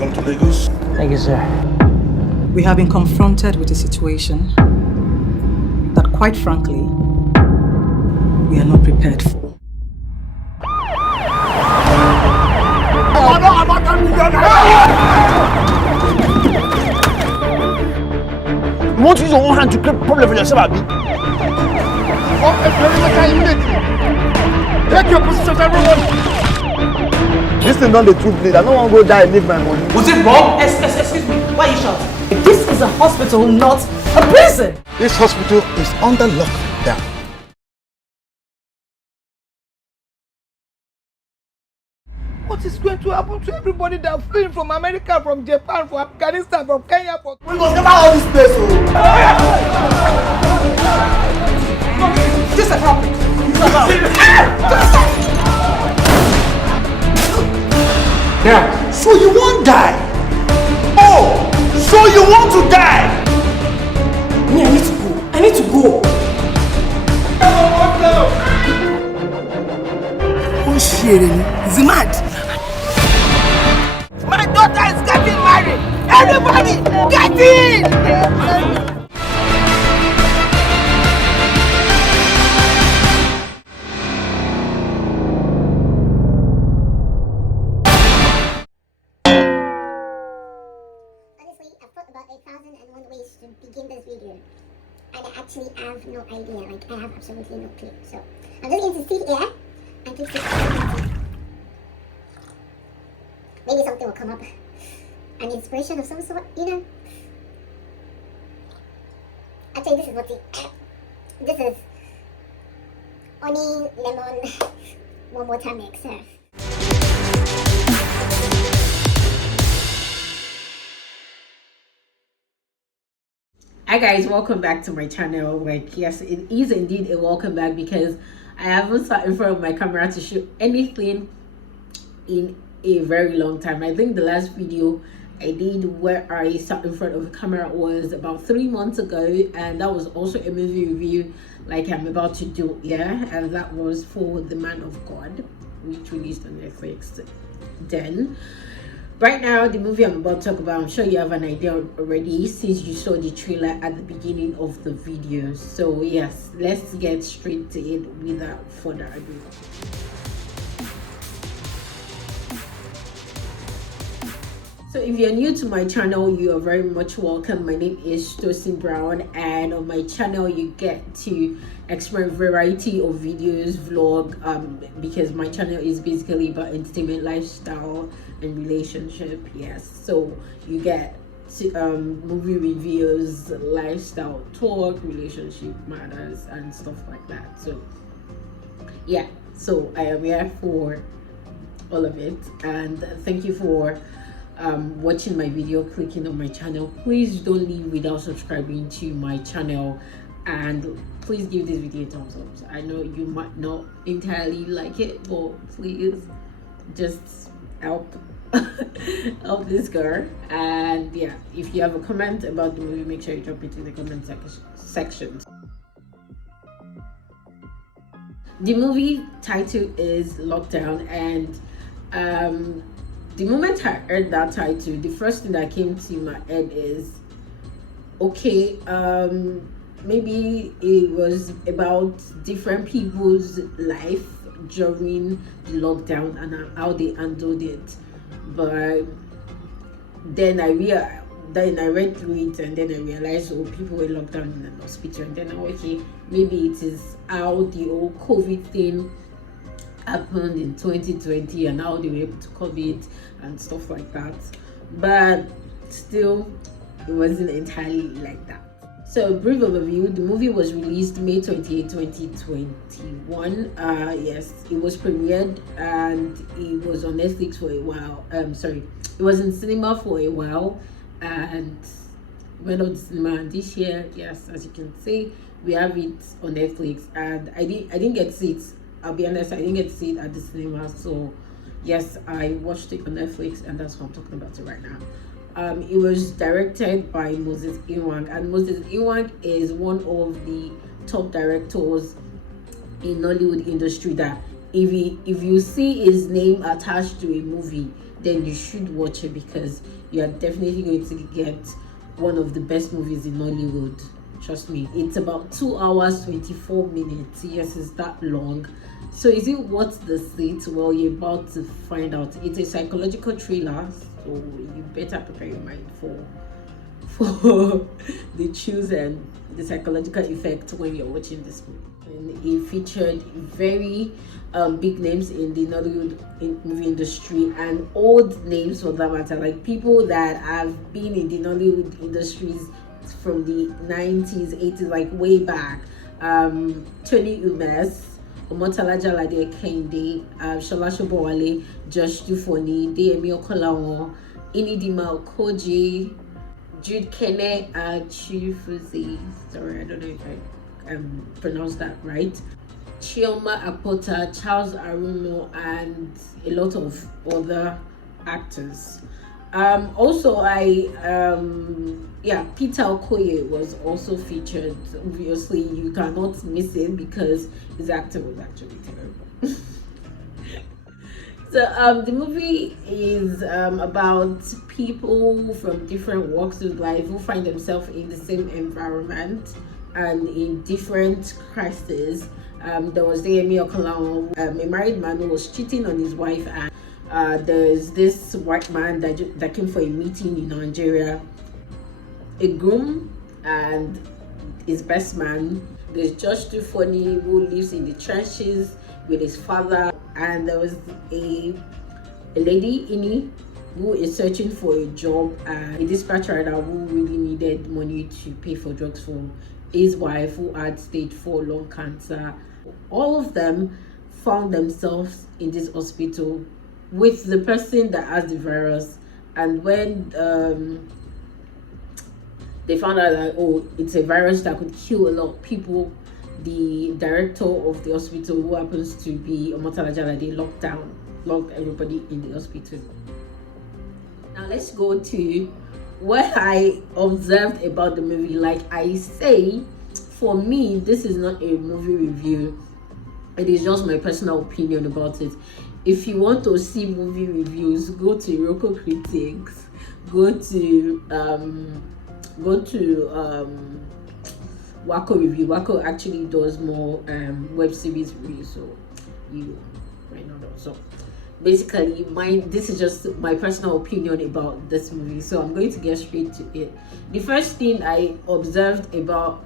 Welcome to Lagos. Thank you, sir. We have been confronted with a situation that, quite frankly, we are not prepared for. You want to use your own hand to create problem for yourself, Abi? Take your positions, everyone! This thing done the truth blade. I don't want to go die and leave my money. Was it wrong? Excuse me. Why are you shouting? This is a hospital, not a prison. This hospital is under lockdown. What is going to happen to everybody that are fleeing from America, from Japan, from Afghanistan, from Kenya? We must get out of this place. This is a problem. Now, so you won't die? Oh, so you want to die? Me, I need to go. I need to go. Oh shit, is he mad? My daughter is getting married. Everybody, get in! About 1,001 ways to begin this video, and I actually have no idea. Like, I have absolutely no clue. So I'm just going to sit here and keep thinking. Maybe something will come up, an inspiration of some sort, you know. Actually, this is what this is honey lemon one more time mix. Hi guys, welcome back to my channel. Like, yes, it is indeed a welcome back because I haven't sat in front of my camera to shoot anything in a very long time. I think the last video I did where I sat in front of the camera was about 3 months ago, and that was also a movie review like I'm about to do, yeah, and that was for The Man of God, which released on Netflix. Then right now, the movie I'm about to talk about, I'm sure you have an idea already since you saw the trailer at the beginning of the video. So yes, let's get straight to it without further ado. So if you're new to my channel, you are very much welcome. My name is Tosin Brown, and on my channel you get to experience variety of videos, vlog, because my channel is basically about entertainment, lifestyle and relationship. Yes, so you get to, movie reviews, lifestyle talk, relationship matters and stuff like that. So yeah, so I am here for all of it, and thank you for watching my video, clicking on my channel. Please don't leave without subscribing to my channel, and please give this video a thumbs up. I know you might not entirely like it, but please just help help this girl. And yeah, if you have a comment about the movie, make sure you drop it in the comment section. The movie title is Lockdown, and the moment I heard that title, the first thing that came to my head is, okay, maybe it was about different people's life during the lockdown and how they handled it. But then I read through it, and then I realized, oh, people were locked down in an hospital, and then okay, maybe it is how the whole COVID thing happened in 2020 and how they were able to cover it and stuff like that. But still, it wasn't entirely like that. So, brief overview: the movie was released May 28, 2021. Yes, it was premiered and it was on Netflix for a while. It was in cinema for a while and went on to cinema. And this year, yes, as you can see, we have it on Netflix. And I didn't get to see it. I'll be honest, I didn't get to see it at the cinema. So, yes, I watched it on Netflix, and that's what I'm talking about it right now. It was directed by Moses Inwang, and Moses Inwang is one of the top directors in Nollywood industry that if you see his name attached to a movie, then you should watch it, because you are definitely going to get one of the best movies in Hollywood. Trust me. It's about 2 hours 24 minutes. Yes, it's that long. So is it worth the seat? Well, you're about to find out. It's a psychological thriller, so you better prepare your mind for the chills and the psychological effect when you're watching this movie. And it featured very big names in the Nollywood movie industry, and old names for that matter, like people that have been in the Nollywood industries from the 90s, 80s, like way back. Umez, OMOTOLA JALADE, Ekehinde, SOBOWALE, JOSH2FUNNY, DEYEMI OKANLAWON, Ini-Dima, Okojie, Jide, Kene, Achufusi. Sorry, I don't know if I pronounced that right. Chioma, Apotha, Charles Aruno, and a lot of other actors. Also, Peter Okoye was also featured. Obviously, you cannot miss it because his acting was actually terrible. So the movie is about people from different walks of life who find themselves in the same environment and in different crises. There was DEYEMI OKANLAWON, a married man who was cheating on his wife, and there's this white man that came for a meeting in Nigeria, a groom and his best man. There's JOSH2FUNNY, who lives in the trenches with his father, and there was a lady, Ini, who is searching for a job, and a dispatch rider who really needed money to pay for drugs for his wife, who had stage 4 lung cancer. All of them found themselves in this hospital with the person that has the virus, and when they found out that, oh, it's a virus that could kill a lot of people, the director of the hospital, who happens to be OMOTOLA JALADE, locked everybody in the hospital. Now let's go to what I observed about the movie. Like I say, for me, this is not a movie review. It is just my personal opinion about it. If you want to see movie reviews, go to Iroko Critics, go to Wako Review. Wako actually does more web series reviews, so you might not know. So basically, this is just my personal opinion about this movie, so I'm going to get straight to it. The first thing I observed about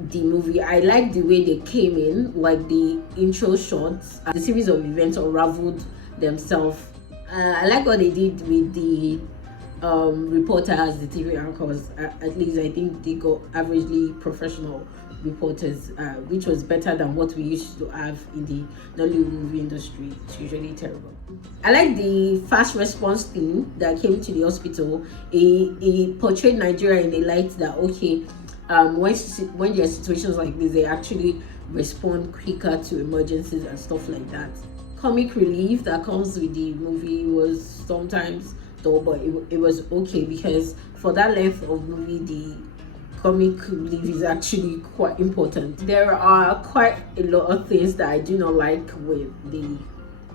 the movie, I like the way they came in, like the intro shots. The series of events unraveled themselves. I like what they did with the reporters, the TV anchors. At least I think they got averagely professional reporters, which was better than what we used to have in the Nollywood movie industry. It's usually terrible. I like the fast response team that came to the hospital. It portrayed Nigeria in a light that, okay, when there are situations like this, they actually respond quicker to emergencies and stuff like that. Comic relief that comes with the movie was sometimes dull, but it was okay, because for that length of movie, the comic relief is actually quite important. There are quite a lot of things that I do not like with the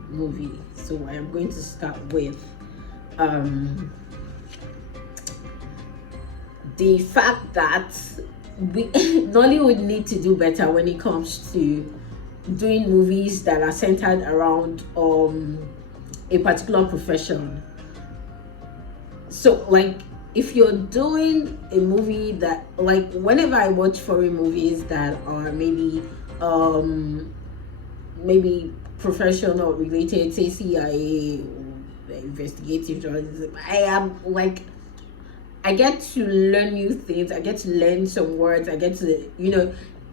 movie, so I am going to start with the fact that Nollywood need to do better when it comes to doing movies that are centered around a particular profession. So like, if you're doing a movie that, like, whenever I watch foreign movies that are maybe professional related, say CIA or investigative journalism, I get to learn new things. I get to learn some words. I get to,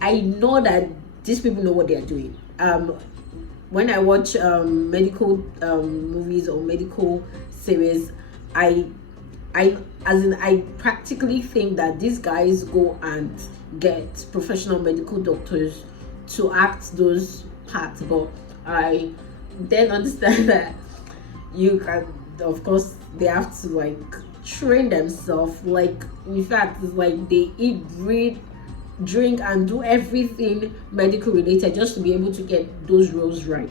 I know that these people know what they are doing. When I watch medical movies or medical series, I practically think that these guys go and get professional medical doctors to act those parts, but I then understand that you can, of course, they have to like train themselves. Like, in fact, it's like they eat, breathe, drink, and do everything medical related just to be able to get those roles right.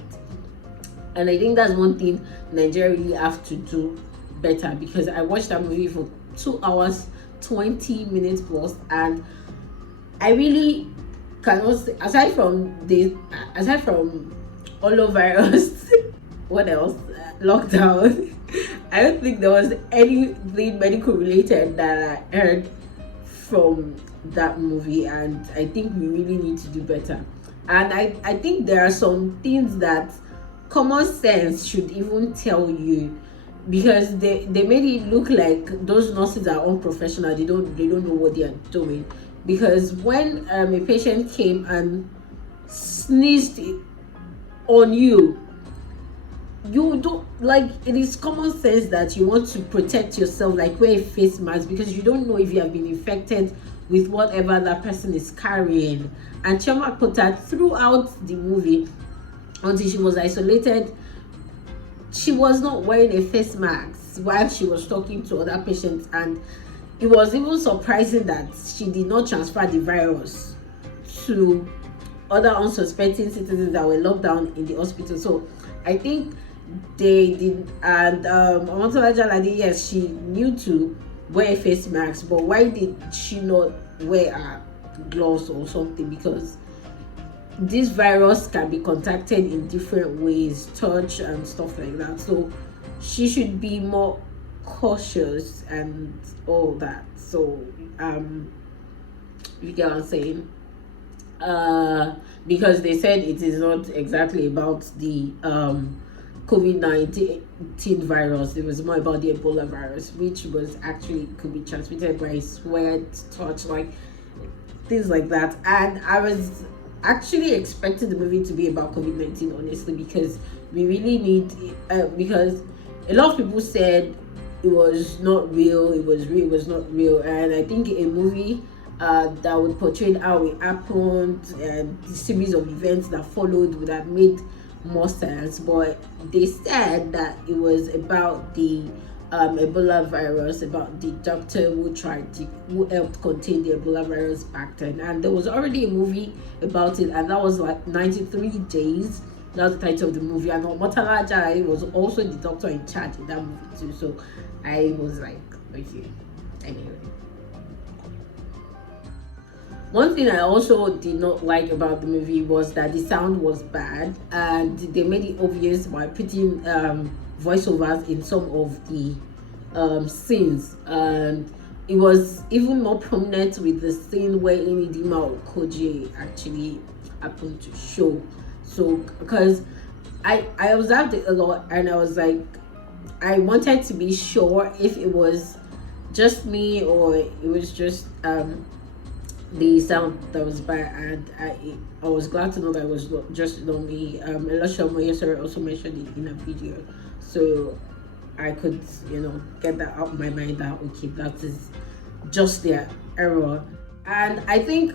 And I think that's one thing Nigeria really have to do better, because I watched that movie for 2 hours 20 minutes plus, and I really cannot say, aside from virus, what else? Lockdown. I don't think there was anything medical related that I heard from that movie, and I think we really need to do better. And I think there are some things that common sense should even tell you, because they made it look like those nurses are unprofessional. They don't know what they are doing. Because when a patient came and sneezed on you, you don't, like, it is common sense that you want to protect yourself, like wear a face mask, because you don't know if you have been infected with whatever that person is carrying. And Chioma Apotha, throughout the movie, until she was isolated, she was not wearing a face mask while she was talking to other patients. And it was even surprising that she did not transfer the virus to other unsuspecting citizens that were locked down in the hospital. So I think they did. And OMOTOLA JALADE, yes, she knew to wear a face mask, but why did she not wear gloves or something? Because this virus can be contacted in different ways, touch and stuff like that. So she should be more cautious and all that. So you get what I'm saying? Because they said it is not exactly about the COVID-19 virus. It was more about the Ebola virus, which was actually could be transmitted by sweat, touch, like things like that. And I was actually expecting the movie to be about COVID-19, honestly, because we really need because a lot of people said it was not real, it was real, it was not real. And I think a movie that would portray how it happened and the series of events that followed would have made more sense. But they said that it was about the Ebola virus, about the doctor who helped contain the Ebola virus back then. And there was already a movie about it, and that was like 93 Days. That was the title of the movie. And OMOTOLA JALADE was also the doctor in charge in that movie too. So I was like, okay, anyway. One thing I also did not like about the movie was that the sound was bad, and they made it obvious by putting voiceovers in some of the scenes. And it was even more prominent with the scene where Ini-Dima or Okojie actually happened to show. So because I observed it a lot, and I was like, I wanted to be sure if it was just me or it was just the sound that was bad. And I was glad to know that it was just not me. Elisha Moyesere also mentioned it in a video, so I could, get that out of my mind that okay, that is just their error. And I think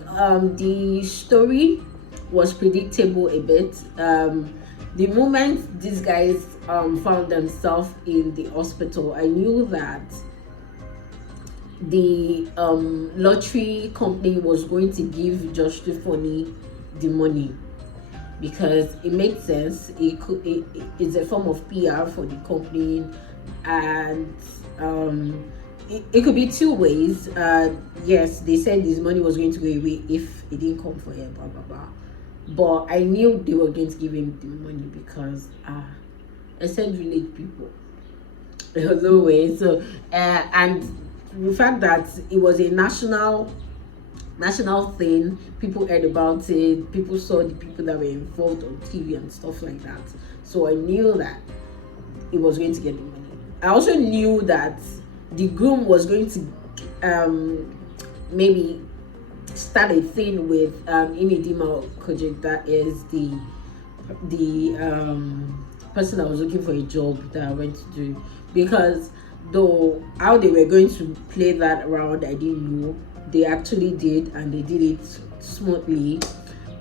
the story was predictable a bit. The moment these guys found themselves in the hospital, I knew that the lottery company was going to give JOSH2FUNNY the money, because it makes sense. It's a form of PR for the company, and it could be two ways. Yes, they said this money was going to go away if it didn't come for him, blah blah blah. But I knew they were going to give him the money because I said village people. There was no way. So and the fact that it was a national thing, people heard about it, people saw the people that were involved on TV and stuff like that. So I knew that it was going to get the money. I also knew that the groom was going to maybe start a thing with Ini-Dima Okojie, that is the person that was looking for a job that I went to do. Because though how they were going to play that around, I didn't know. They actually did, and they did it smoothly,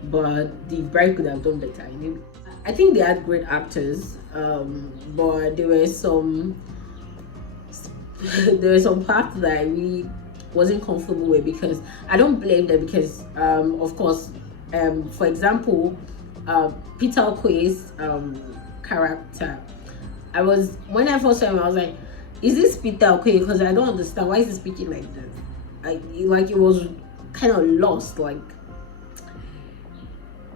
but the bride could have done better. I think they had great actors, but there were some parts that I really wasn't comfortable with, because I don't blame them, because of course, for example, Peter Okoye's character. When I first saw him, I was like, is this Peter Okoye? Because I don't understand, why is he speaking like this? Like, it was kind of lost, like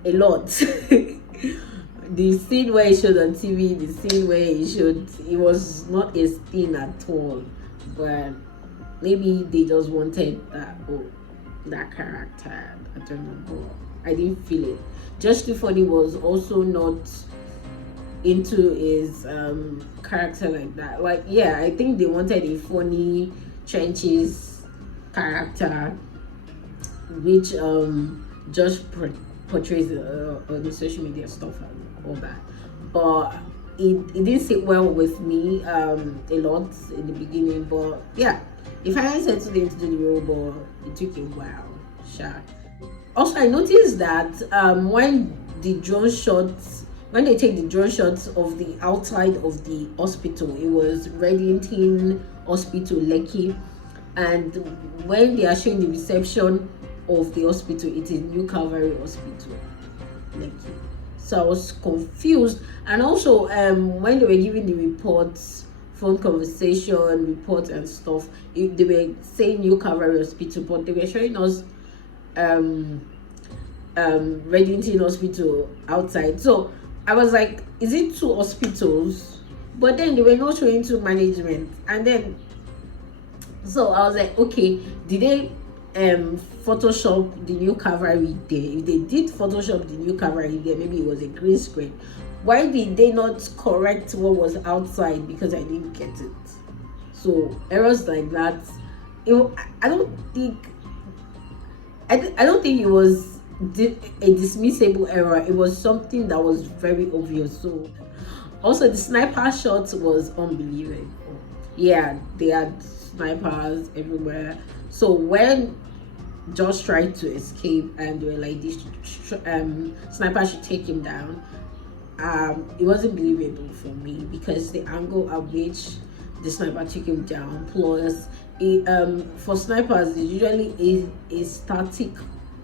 a lot. The scene where he showed on TV, the scene where it was not a scene at all. But maybe they just wanted that character. I don't know, but I didn't feel it. JOSH2FUNNY was also not into his character like that. Like, yeah, I think they wanted a funny trenches character, which Josh portrays on the social media stuff and all that, but it didn't sit well with me a lot in the beginning. But yeah, if I settled into the role, but it took a while. Sure. Also, I noticed that when they take the drone shots of the outside of the hospital, it was Reddington Hospital, Lekki, and when they are showing the reception of the hospital, it is New Calvary Hospital, Lekki. So I was confused. And also when they were giving the reports, phone conversation reports and stuff, they were saying New Calvary Hospital, but they were showing us Reddington Hospital outside. So I was like, is it two hospitals? But then they were not showing two management. And then so I was like, okay, did they Photoshop the New Calvary there? If they did Photoshop the New Calvary there, maybe it was a green screen. Why did they not correct what was outside? Because I didn't get it. So errors like that, I don't think it was a dismissible error. It was something that was very obvious. So also the sniper shot was unbelievable. Yeah, they had snipers everywhere. So when Josh tried to escape and they were like, this sniper should take him down, it wasn't believable for me, because the angle at which the sniper took him down, plus for snipers, it's usually a static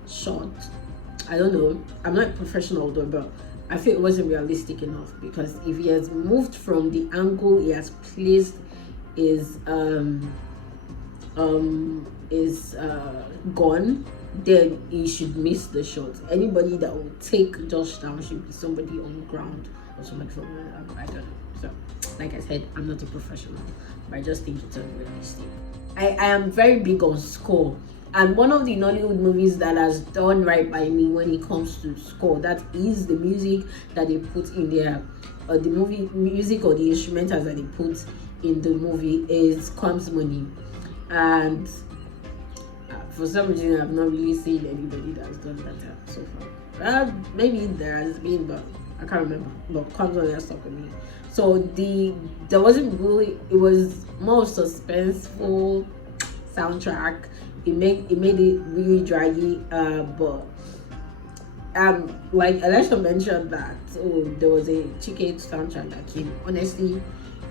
shot. I don't know, I'm not professional though, but I feel it wasn't realistic enough, because if he has moved from the angle he has placed his gun, then he should miss the shot. Anybody that will take Josh down should be somebody on ground or somebody from I don't know. So like I said, I'm not a professional, but I just think it's unrealistic. I am very big on score, and one of the Nollywood movies that has done right by me when it comes to score, that is the music that they put in there, the movie music or the instrumentals that they put in the movie is Comes Money. And for some reason I've not really seen anybody that's done that so far. Maybe there has been, but I can't remember. But Comes Money has stuck with me. So there wasn't really, it was more suspenseful soundtrack. It made it really draggy, but like Elisha mentioned that there was a chicken soundtrack that came. Honestly,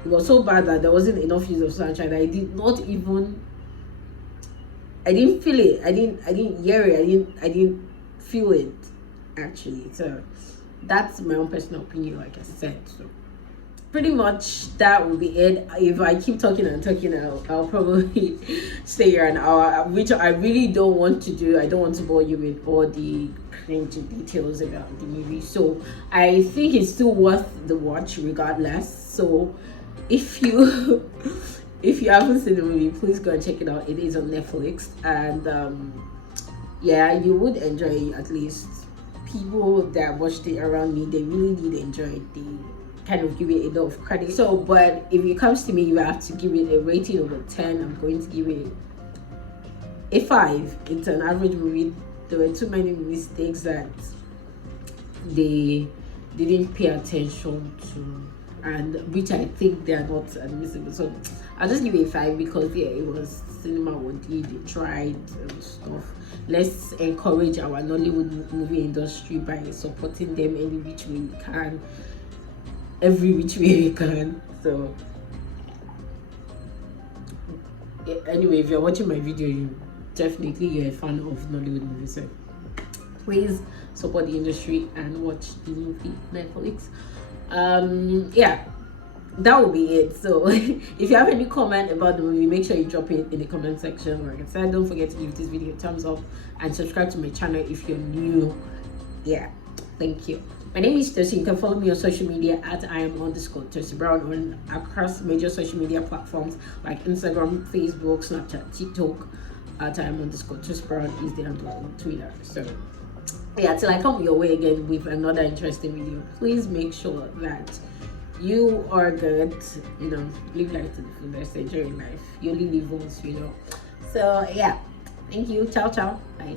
it was so bad that there wasn't enough use of soundtrack that I didn't feel it. I didn't hear it. I didn't feel it actually. So that's my own personal opinion, like I said. So pretty much that will be it. If I keep talking and talking, I'll probably stay here an hour, which I really don't want to do. I don't want to bore you with all the cringe details about the movie. So I think it's still worth the watch regardless. So if you haven't seen the movie, please go and check it out. It is on Netflix, and yeah, you would enjoy it. At least people that watched it around me, they really did enjoy it. They kind of give it a lot of credit. So, but if it comes to me, you have to give it a rating over 10. I'm going to give it a 5. It's an average movie. There were too many mistakes that they didn't pay attention to, and which I think they are not admissible. So I'll just give it a 5 because yeah, it was cinema what they tried and stuff. Let's encourage our Nollywood movie industry by supporting them any which way we can, every which way we can. So yeah, anyway, if you're watching my video, you're a fan of Nollywood movies, so please support the industry and watch the movie Netflix. Yeah, that will be it. So if you have any comment about the movie, make sure you drop it in the comment section. Like I said, don't forget to give this video a thumbs up and subscribe to my channel if you're new. Yeah, thank you. My name is Tosi. You can follow me on social media at @IAM_Tosi Brown on across major social media platforms like Instagram, Facebook, Snapchat, TikTok. At @IAM_Tosi Brown is the handle on Twitter. So yeah, till I come your way again with another interesting video, please make sure that you are good, you know, live life to the fullest, enjoy life. You only live once, you know. So yeah, thank you. Ciao ciao, bye.